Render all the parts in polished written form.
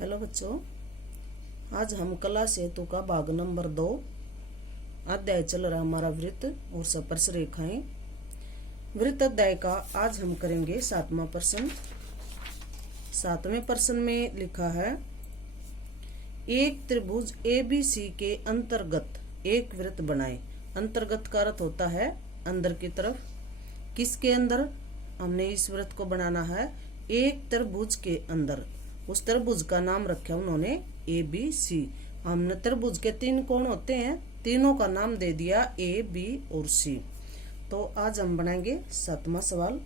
Hello बच्चों, आज हम कला सेतु का भाग नंबर 2 अध्याय चल रहा हमारा वृत्त और स्पर्श रेखाएं। वृत्त अध्याय का आज हम करेंगे 7वां प्रश्न। 7वें प्रश्न में लिखा है, एक त्रिभुज ABC के अंतर्गत एक वृत्त बनाए। अंतर्गत का अर्थ होता है अंदर की तरफ। किसके अंदर? हमने इस वृत्त को बनाना है एक त्रिभुज के अंदर। उस त्रिभुज का नाम रखा उन्होंने ABC। हमने त्रिभुज के 3 कोण होते हैं, तीनों का नाम दे दिया A, B और C। तो आज हम बनाएंगे 7वां सवाल।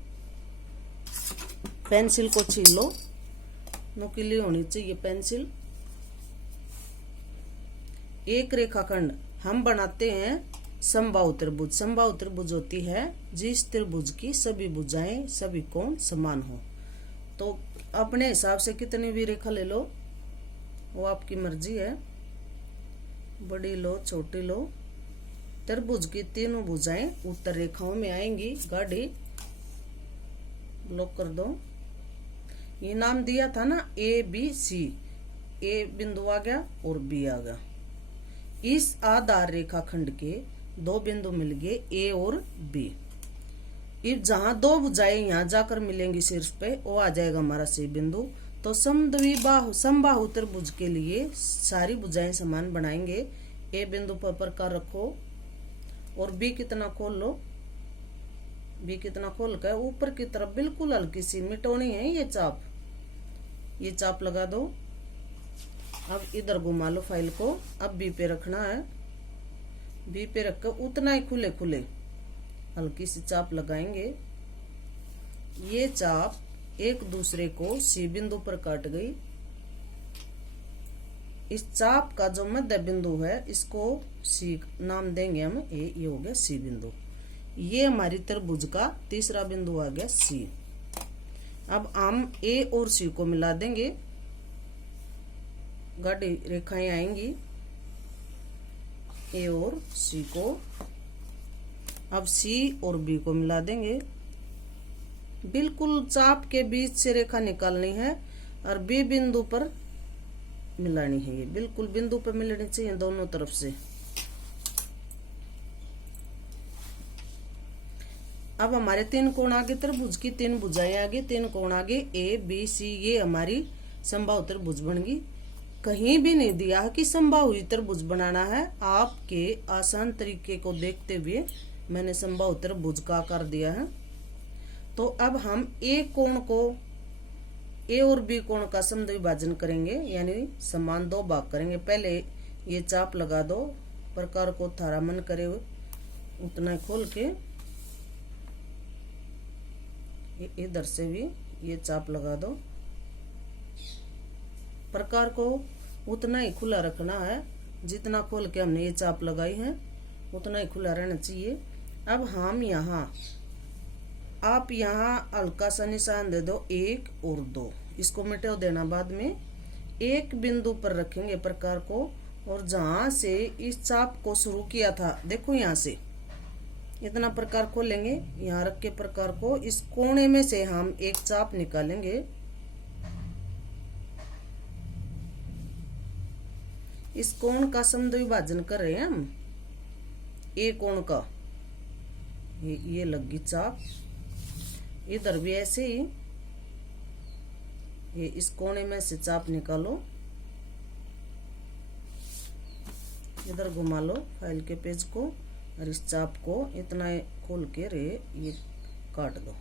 पेंसिल को छील लो, नुकीली होनी चाहिए पेंसिल। एक रेखाखंड हम बनाते हैं समबाहु त्रिभुज। समबाहु त्रिभुज होती है जिस त्रिभुज की सभी भुजाएं, सभी कोण समान हो। तो अपने हिसाब से कितनी भी रेखा ले लो, वो आपकी मर्जी है। बड़ी लो, छोटी लो। त्रिभुज की तीनों भुजाएं उत्तर रेखाओं में आएंगी। गाड़ी लॉक कर दो। ये नाम दिया था ना ABC। A बिंदु आ गया और B आ गया। इस आधार रेखाखंड के 2 बिंदु मिल गए A और B। अब जहां 2 भुजाएं यहाँ जाकर मिलेंगी शीर्ष पे, वो आ जाएगा हमारा C बिंदु। तो समबाहु त्रिभुज के लिए सारी भुजाएं समान बनाएंगे। A बिंदु पर प्रकार रखो और B कितना खोल लो। B कितना खोल कर ऊपर की तरफ बिल्कुल हल्की सी मिटौनी है ये चाप लगा दो। अब इधर घुमा लो फाइल को। अब B पे रखना है। B पे रखकर उतना ही खुले खुले हल्की सी चाप लगाएंगे। ये चाप एक दूसरे को C बिंदु पर काट गई। इस चाप का जो मध्य बिंदु है इसको C नाम देंगे हम। ये हो गया C बिंदु। ये हमारी त्रिभुज का तीसरा बिंदु आ गया C। अब हम A और C को मिला देंगे। गाढ़ी रेखाएं आएंगी A और C को। अब C और B को मिला देंगे। बिल्कुल चाप के बीच से रेखा निकालनी है और B बिंदु पर मिलानी है। ये बिल्कुल बिंदु पर मिलनी चाहिए दोनों तरफ से। अब हमारे 3 कोण आगे, त्रिभुज की 3 भुजाएं आगे, 3 कोण आगे ABC। ये हमारी समबाहु त्रिभुज बन गई। कहीं भी नहीं दिया कि समबाहु त्रिभुज बनाना है। आपके आसान तरीके को देखते हुए मैंने समबाहु त्रिभुज का आकार दिया है। तो अब हम A कोण को, A और B कोण का समद्विभाजन करेंगे, यानी समान 2 भाग करेंगे। पहले ये चाप लगा दो। प्रकार को थारा मन करे उतना खोल के इधर से भी ये चाप लगा दो। प्रकार को उतना ही खुला रखना है। जितना खोल के हमने ये चाप लगाई है उतना ही खुला रहना चाहिए। अब हम आप यहाँ हल्का सा निशान दे दो 1 और 2। इसको मिटा देना बाद में। एक बिंदु पर रखेंगे प्रकार को, और जहां से इस चाप को शुरू किया था, देखो यहाँ से इतना प्रकार खोलेंगे। यहाँ रख के प्रकार को इस कोने में से हम एक चाप निकालेंगे। इस कोण का समद्विभाजन कर रहे हैं हम। A कोण का ये लगी चाप। इधर भी ऐसे ही ये इस कोने में से चाप निकालो। इधर घुमा लो फाइल के पेज को और इस चाप को इतना खोल के ये काट दो।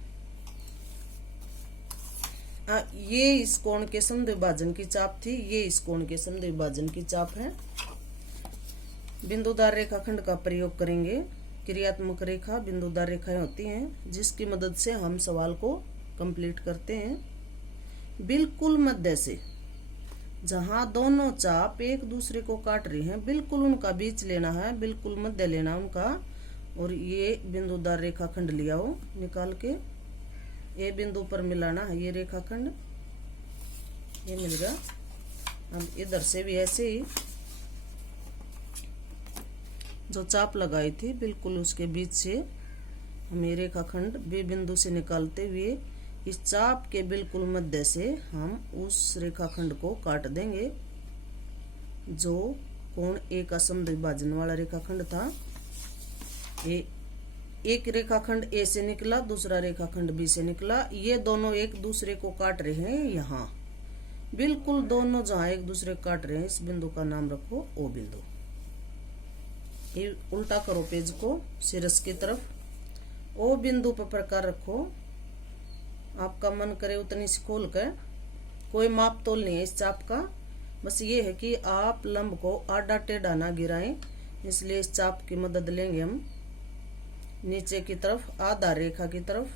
ये इस कोण के समद्विभाजन की चाप थी। ये इस कोण के समद्विभाजन की चाप है। बिंदुदार रेखाखंड का प्रयोग करेंगे। क्रियात्मक रेखा बिंदुदार रेखाएं होती हैं जिसकी मदद से हम सवाल को कंप्लीट करते हैं। बिल्कुल मध्य से, जहां दोनों चाप एक दूसरे को काट रही हैं, बिल्कुल उनका बीच लेना है, बिल्कुल मध्य लेना उनका। और ये बिंदुदार रेखाखंड लिया हो निकाल के A बिंदु पर मिलाना है। ये रेखाखंड ये मिल गया। अब इधर से भी ऐसे ही जो चाप लगाई थी बिल्कुल उसके बीच से हम ये रेखाखंड B बिंदु से निकालते हुए इस चाप के बिल्कुल मध्य से हम उस रेखाखंड को काट देंगे जो कोण ए का समद्विभाजन वाला रेखाखंड था। एक रेखाखंड ए से निकला, दूसरा रेखाखंड बी से निकला, ये दोनों एक दूसरे को काट रहे हैं। यहाँ बिल्कुल दोनों जहां एक दूसरे को काट रहे हैं, इस बिंदु का नाम रखो ओ बिंदु। ये उल्टा करो पेज को शीर्ष की तरफ। ओ बिंदु पर प्रकार रखो, आपका मन करे उतनी सी खोल कर। कोई माप तोल नहीं है इस चाप का, बस ये है कि आप लंब को आड़ा टेढ़ा ना गिराएं, इसलिए इस चाप की मदद लेंगे हम। नीचे की तरफ आधार रेखा की तरफ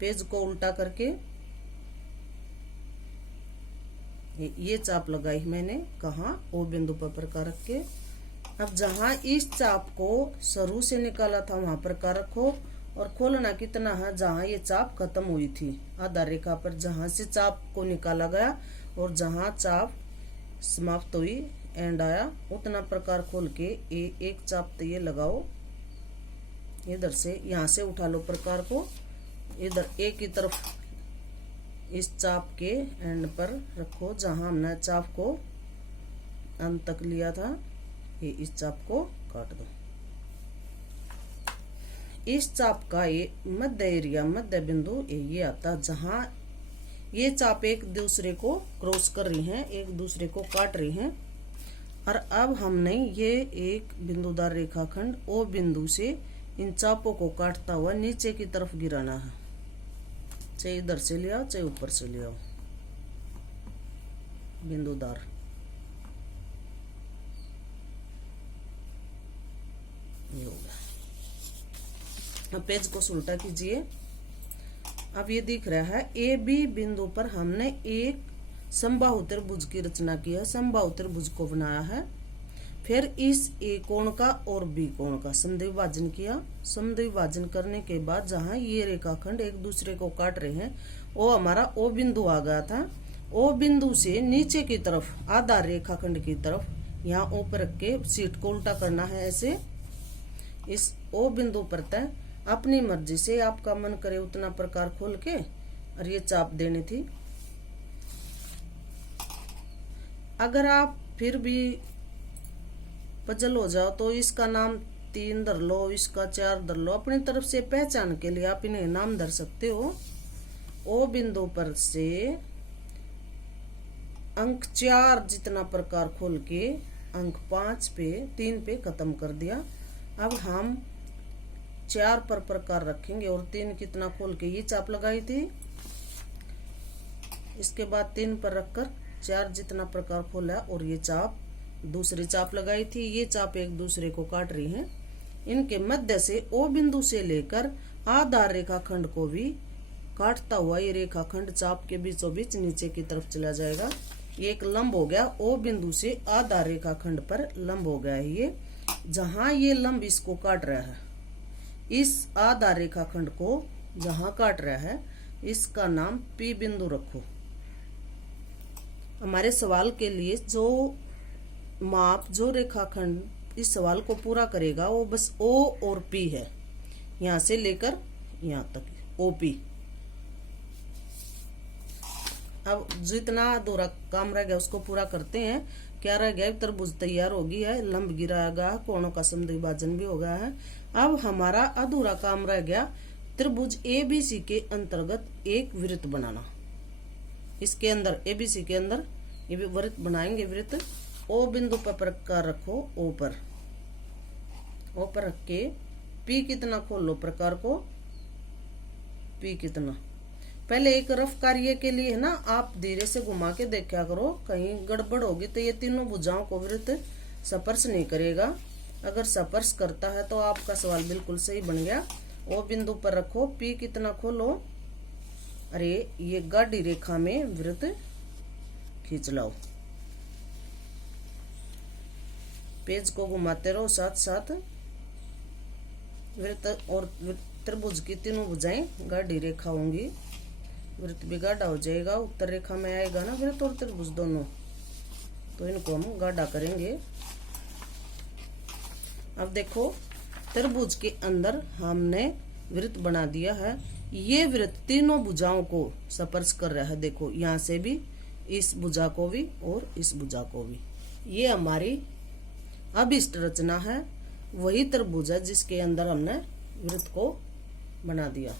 पेज को उल्टा करके ये चाप लगाई मैंने, कहा ओ बिंदु पर प्रकार रख के। अब जहां इस चाप को शुरू से निकाला था वहां प्रकार रखो और खोलना कितना है, जहां ये चाप खत्म हुई थी आधार रेखा पर, जहां से चाप को निकाला गया और जहां चाप समाप्त हुई एंड आया, उतना प्रकार खोल के एक चाप तो ये लगाओ। इधर से यहाँ से उठा लो प्रकार को, इधर ए की तरफ इस चाप के एंड पर रखो जहां हमने चाप को अंत तक लिया था। ये इस चाप को काट दो। इस चाप का ये मध्य एरिया, मध्य बिंदु ये आता, जहां ये चाप एक दूसरे को क्रॉस कर रही हैं, एक दूसरे को काट रही हैं। और अब हमने ये एक बिंदुदार रेखाखंड ओ बिंदु से इन चापों को काटता हुआ नीचे की तरफ गिराना है, चाहे इधर से ले आओ चाहे ऊपर से ले आओ। बिंदुदार ये हो गया। अब पेज को उल्टा कीजिए। अब ये दिख रहा है ए बी बिंदु पर हमने एक समबाहु त्रिभुज की रचना की है, समबाहु त्रिभुज को बनाया है। फिर इस ए कोण का और बी कोण का समद्विभाजन किया। समद्विभाजन करने के बाद जहां ये रेखाखंड एक दूसरे को काट रहे हैं, वो हमारा ओ बिंदु आ गया था। ओ बिंदु से नीचे की तरफ आधार रेखाखंड की तरफ यहाँ ओ पर रख के शीट को उल्टा करना है ऐसे। इस ओ बिंदु पर तय अपनी मर्जी से आपका मन करे उतना प्रकार खोल के और ये चाप देनी थी। अगर आप फिर भी पजल हो जाओ तो इसका नाम 3 धर लो, इसका 4 धर लो, अपनी तरफ से पहचान के लिए आप इन्हें नाम धर सकते हो। ओ बिंदु पर से अंक 4 जितना प्रकार खोल के अंक 5 पे 3 पे खत्म कर दिया। अब हम 4 पर प्रकार रखेंगे और 3 कितना खोल के ये चाप लगाई थी। इसके बाद 3 पर रखकर 4 जितना प्रकार खोला और ये चाप दूसरी चाप लगाई थी। ये चाप एक दूसरे को काट रही हैं। इनके मध्य से ओ बिंदु से लेकर आधार रेखाखंड को भी काटता हुआ ये रेखाखंड चाप के बीचों बीच नीचे की तरफ चला जाएगा। ये एक लंब हो गया, ओ बिंदु से आधार रेखाखंड पर लंब हो गया है ये। जहां ये लंब इसको काट रहा है, इस आधार रेखाखंड को जहां काट रहा है, इसका नाम पी बिंदु रखो। हमारे सवाल के लिए जो माप, जो रेखाखंड इस सवाल को पूरा करेगा वो बस ओ और पी है, यहां से लेकर यहां तक ओपी। अब जितना अधूरा काम रह गया उसको पूरा करते हैं। क्या रह गया, त्रिभुज तैयार हो गई है, लंब गिराया गया, कोणों का समद्विभाजन भी हो गया है। अब हमारा अधूरा काम रह गया त्रिभुज एबीसी के अंतर्गत एक वृत्त बनाना। इसके अंदर एबीसी के अंदर ये भी वृत्त बनाएंगे। वृत्त ओ बिंदु पर प्रकार रखो, ओ पर रख के पी कितना खोल लो प्रकार को, पी कितना। पहले एक रफ कार्य के लिए है ना, आप धीरे से घुमा के देखा करो, कहीं गड़बड़ होगी तो ये तीनों भुजाओं को वृत्त स्पर्श नहीं करेगा। अगर स्पर्श करता है तो आपका सवाल बिल्कुल सही बन गया। ओ बिंदु पर रखो, पी कितना खोलो, अरे ये गाढ़ी रेखा में वृत्त खींच लाओ। पेज को घुमाते रहो साथ साथ। वृत्त और त्रिभुज की तीनों भुजाएं गाढ़ी रेखा होंगी, वृत्त भी गाढ़ा हो जाएगा। उत्तर रेखा में आएगा ना वृत्त और त्रिभुज दोनों, तो इनको हम गाढ़ा करेंगे। अब देखो त्रिभुज के अंदर हमने वृत्त बना दिया है। ये वृत्त तीनों भुजाओं को स्पर्श कर रहा है। देखो यहाँ से भी, इस भुजा को भी और इस भुजा को भी। ये हमारी अभिष्ट रचना है, वही त्रिभुज है जिसके अंदर हमने वृत्त को बना दिया।